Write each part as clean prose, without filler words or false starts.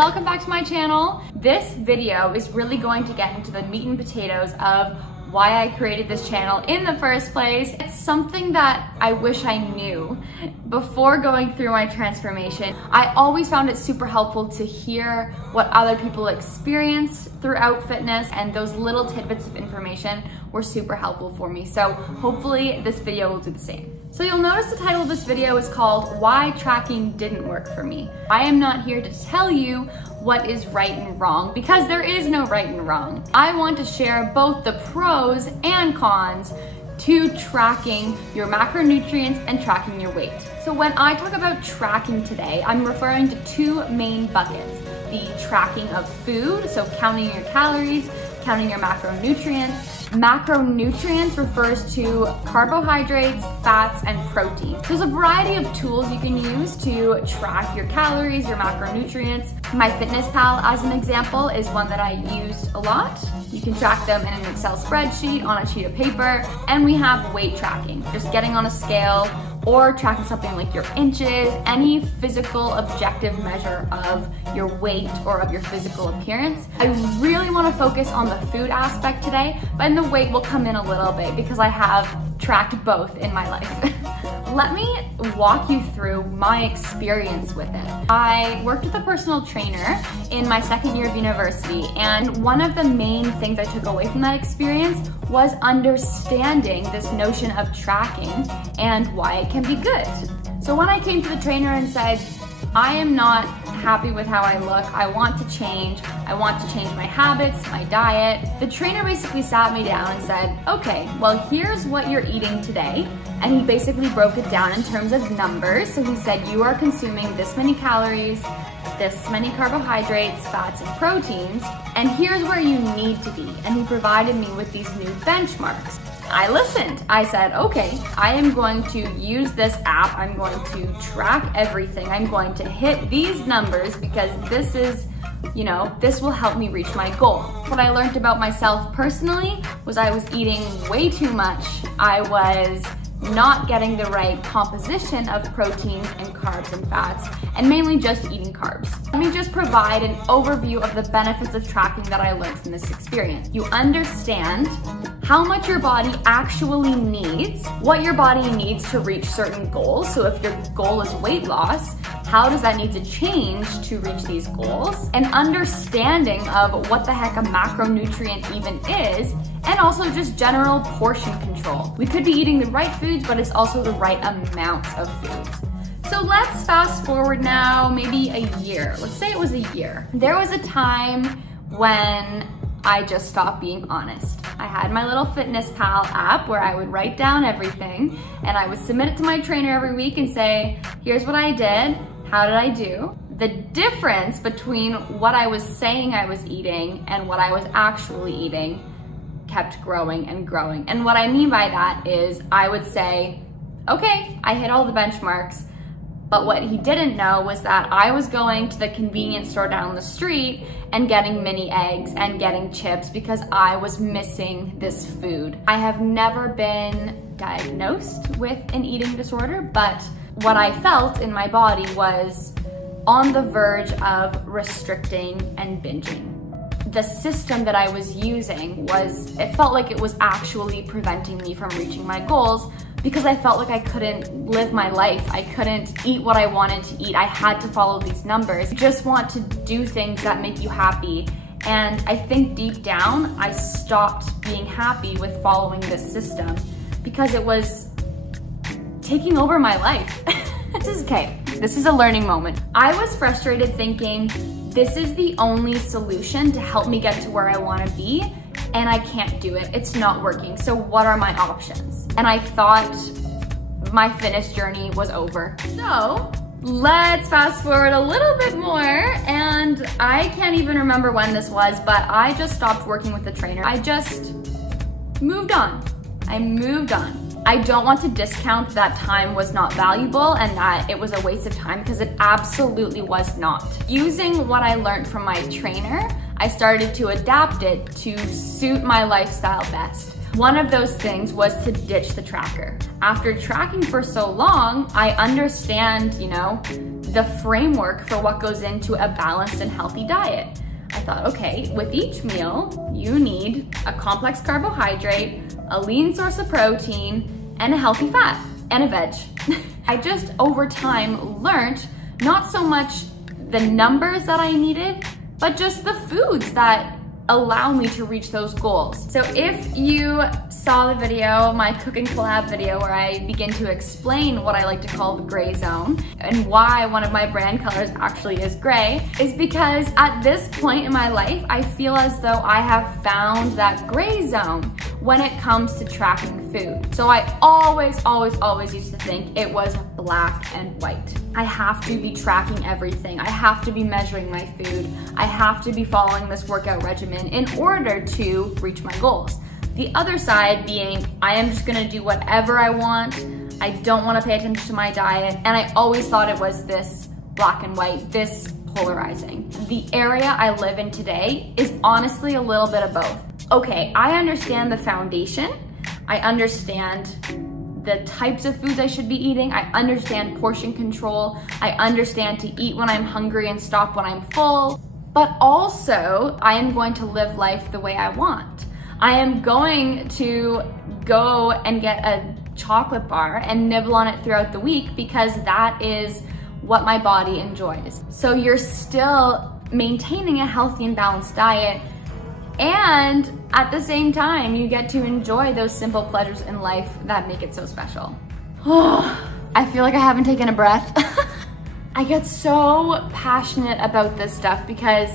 welcome back to my channel. This video is really going to get into the meat and potatoes of why I created this channel in the first place. It's something that I wish I knew before going through my transformation. I always found it super helpful to hear what other people experienced throughout fitness, and those little tidbits of information were super helpful for me. So hopefully this video will do the same. So you'll notice the title of this video is called Why Tracking Didn't Work For Me. I am not here to tell you what is right and wrong, because there is no right and wrong. I want to share both the pros and cons to tracking your macronutrients and tracking your weight. So when I talk about tracking today, I'm referring to two main buckets. The tracking of food, so counting your calories, counting your macronutrients. Macronutrients refers to carbohydrates, fats, and protein. There's a variety of tools you can use to track your calories, your macronutrients. MyFitnessPal, as an example, is one that I used a lot. You can track them in an Excel spreadsheet, on a sheet of paper, and we have weight tracking, just getting on a scale or tracking something like your inches, any physical objective measure of your weight or of your physical appearance. I really want to focus on the food aspect today, but then the weight will come in a little bit because I have tracked both in my life. Let me walk you through my experience with it. I worked with a personal trainer in my second year of university, and one of the main things I took away from that experience was understanding this notion of tracking and why it can be good. So when I came to the trainer and said, I am not happy with how I look, I want to change my habits, my diet, the trainer basically sat me down and said, okay, well, here's what you're eating today. And he basically broke it down in terms of numbers. So he said, you are consuming this many calories, this many carbohydrates, fats, and proteins, and here's where you need to be. And he provided me with these new benchmarks. I listened. I said, okay, I am going to use this app. I'm going to track everything. I'm going to hit these numbers because this is, this will help me reach my goal. What I learned about myself personally was I was eating way too much. I was not getting the right composition of proteins and carbs and fats, and mainly just eating carbs. Let me just provide an overview of the benefits of tracking that I learned from this experience. You understand how much your body actually needs, what your body needs to reach certain goals. So if your goal is weight loss, how does that need to change to reach these goals? An understanding of what the heck a macronutrient even is, and also just general portion control. We could be eating the right foods, but it's also the right amounts of foods. So let's fast forward now, maybe a year. Let's say it was a year. There was a time when I just stopped being honest. I had my little FitnessPal app where I would write down everything, and I would submit it to my trainer every week and say, here's what I did, how did I do? The difference between what I was saying I was eating and what I was actually eating kept growing and growing. And what I mean by that is I would say, okay, I hit all the benchmarks, but what he didn't know was that I was going to the convenience store down the street and getting mini eggs and getting chips because I was missing this food. I have never been diagnosed with an eating disorder, but what I felt in my body was on the verge of restricting and binging. The system that I was using it felt like it was actually preventing me from reaching my goals because I felt like I couldn't live my life. I couldn't eat what I wanted to eat. I had to follow these numbers. You just want to do things that make you happy. And I think deep down, I stopped being happy with following this system because it was taking over my life. This is okay. This is a learning moment. I was frustrated thinking, this is the only solution to help me get to where I want to be, and I can't do it. It's not working. So what are my options? And I thought my fitness journey was over. So let's fast forward a little bit more, and I can't even remember when this was, but I just stopped working with the trainer. I just moved on. I moved on. I don't want to discount that time was not valuable and that it was a waste of time, because it absolutely was not. Using what I learned from my trainer, I started to adapt it to suit my lifestyle best. One of those things was to ditch the tracker. After tracking for so long, I understand, the framework for what goes into a balanced and healthy diet. I thought, okay, with each meal, you need a complex carbohydrate, a lean source of protein, and a healthy fat, and a veg. I just, over time, learned not so much the numbers that I needed, but just the foods that allow me to reach those goals. So if you saw the video, my cooking collab video, where I begin to explain what I like to call the gray zone and why one of my brand colors actually is gray, is because at this point in my life, I feel as though I have found that gray zone when it comes to tracking food. So I always used to think it was black and white. I have to be tracking everything. I have to be measuring my food. I have to be following this workout regimen in order to reach my goals. The other side being, I am just gonna do whatever I want. I don't wanna pay attention to my diet. And I always thought it was this black and white, this polarizing. The area I live in today is honestly a little bit of both. Okay, I understand the foundation. I understand the types of foods I should be eating. I understand portion control. I understand to eat when I'm hungry and stop when I'm full. But also, I am going to live life the way I want. I am going to go and get a chocolate bar and nibble on it throughout the week because that is what my body enjoys. So you're still maintaining a healthy and balanced diet, and at the same time, you get to enjoy those simple pleasures in life that make it so special. I feel like I haven't taken a breath. I get so passionate about this stuff because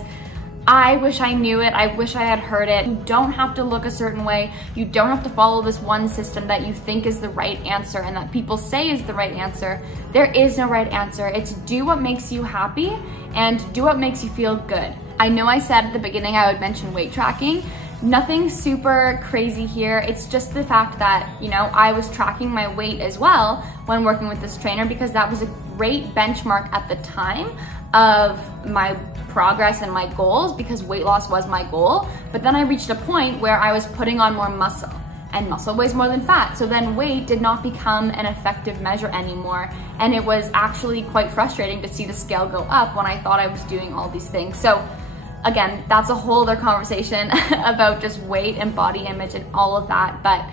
I wish I knew it. I wish I had heard it. You don't have to look a certain way. You don't have to follow this one system that you think is the right answer and that people say is the right answer. There is no right answer. It's do what makes you happy and do what makes you feel good. I know I said at the beginning I would mention weight tracking. Nothing super crazy here. It's just the fact that, you know, I was tracking my weight as well when working with this trainer because that was a great benchmark at the time of my progress and my goals because weight loss was my goal. But then I reached a point where I was putting on more muscle, and muscle weighs more than fat. So then weight did not become an effective measure anymore. And it was actually quite frustrating to see the scale go up when I thought I was doing all these things. So again, that's a whole other conversation about just weight and body image and all of that. But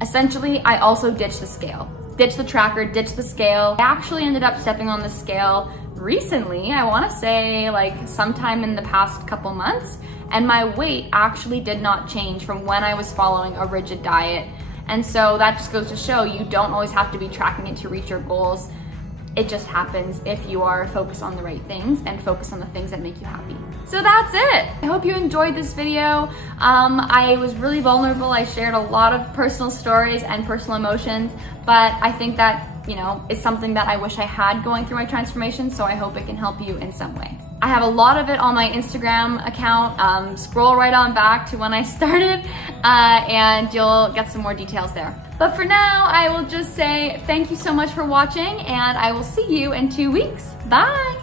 essentially, I also ditched the scale. Ditched the tracker, ditched the scale. I actually ended up stepping on the scale recently, I wanna say like sometime in the past couple months, and my weight actually did not change from when I was following a rigid diet. And so that just goes to show you don't always have to be tracking it to reach your goals. It just happens if you are focused on the right things and focus on the things that make you happy. So that's it. I hope you enjoyed this video. I was really vulnerable. I shared a lot of personal stories and personal emotions, but I think that, you know, is something that I wish I had going through my transformation, so I hope it can help you in some way. I have a lot of it on my Instagram account. Scroll right on back to when I started and you'll get some more details there. But for now, I will just say thank you so much for watching and I will see you in 2 weeks. Bye.